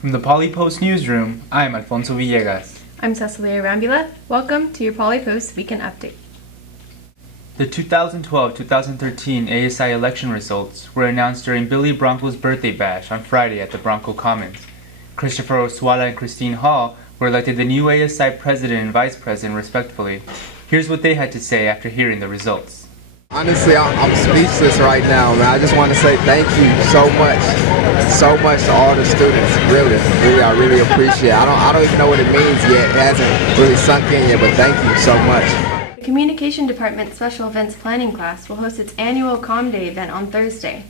From the Poly Post newsroom, I'm Alfonso Villegas. I'm Cecily and Alfonso. Welcome to your Poly Post Weekend Update. The 2012-2013 ASI election results were announced during Billy Bronco's birthday bash on Friday at the Bronco Commons. Christopher Osuala and Christine Hall were elected the new ASI president and vice president respectively. Here's what they had to say after hearing the results. Honestly, I'm speechless right now, man. I just want to say thank you so much to all the students. Really, I really appreciate it. I don't even know what it means yet. It hasn't really sunk in yet, but thank you so much. The Communication Department Special Events Planning class will host its annual Com Day event on Thursday.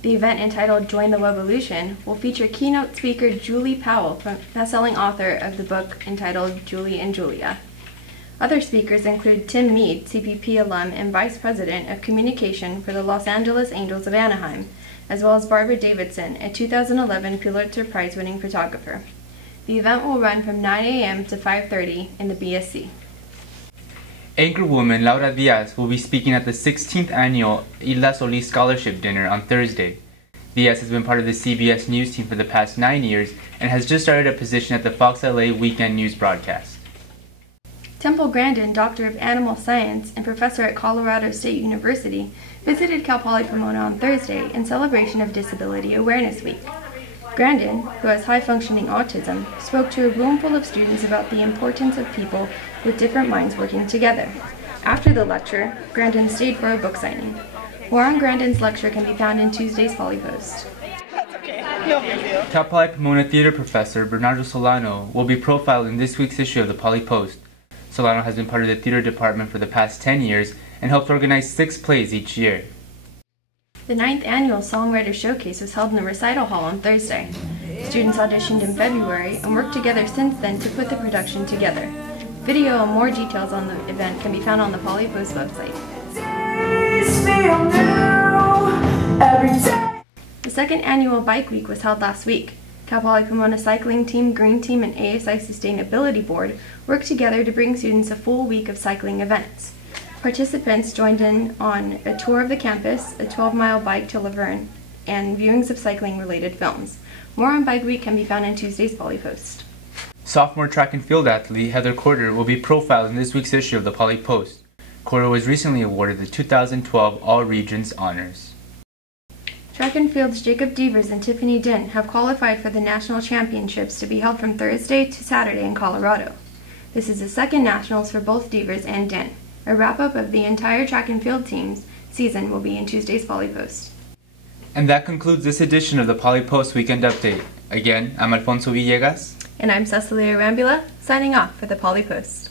The event, entitled Join the Wevolution, will feature keynote speaker Julie Powell, best-selling author of the book entitled Julie and Julia. Other speakers include Tim Mead, CPP alum and Vice President of Communication for the Los Angeles Angels of Anaheim, as well as Barbara Davidson, a 2011 Pulitzer Prize-winning photographer. The event will run from 9 a.m. to 5:30 in the BSC. Anchorwoman Laura Diaz will be speaking at the 16th annual Isla Solis Scholarship Dinner on Thursday. Diaz has been part of the CBS News team for the past 9 years and has just started a position at the Fox LA Weekend News broadcast. Temple Grandin, Doctor of Animal Science and professor at Colorado State University, visited Cal Poly Pomona on Thursday in celebration of Disability Awareness Week. Grandin, who has high-functioning autism, spoke to a room full of students about the importance of people with different minds working together. After the lecture, Grandin stayed for a book signing. More on Grandin's lecture can be found in Tuesday's Poly Post. Cal Poly Pomona theater professor Bernardo Solano will be profiled in this week's issue of the Poly Post. Solano has been part of the theater department for the past 10 years and helped organize 6 plays each year. The 9th annual Songwriter Showcase was held in the recital hall on Thursday. Students auditioned in February and worked together since then to put the production together. Video and more details on the event can be found on the Poly Post website. The 2nd annual Bike Week was held last week. Cal Poly Pomona Cycling Team, Green Team, and ASI Sustainability Board worked together to bring students a full week of cycling events. Participants joined in on a tour of the campus, a 12-mile bike to Laverne, and viewings of cycling-related films. More on Bike Week can be found in Tuesday's Poly Post. Sophomore track and field athlete Heather Corder will be profiled in this week's issue of the Poly Post. Corder was recently awarded the 2012 All Regions Honors. Track and field's Jacob Devers and Tiffany Din have qualified for the national championships to be held from Thursday to Saturday in Colorado. This is the 2nd nationals for both Devers and Din. A wrap-up of the entire track and field team's season will be in Tuesday's Poly Post. And that concludes this edition of the Poly Post Weekend Update. Again, I'm Alfonso Villegas. And I'm Cecily and Alfonso, signing off for the Poly Post.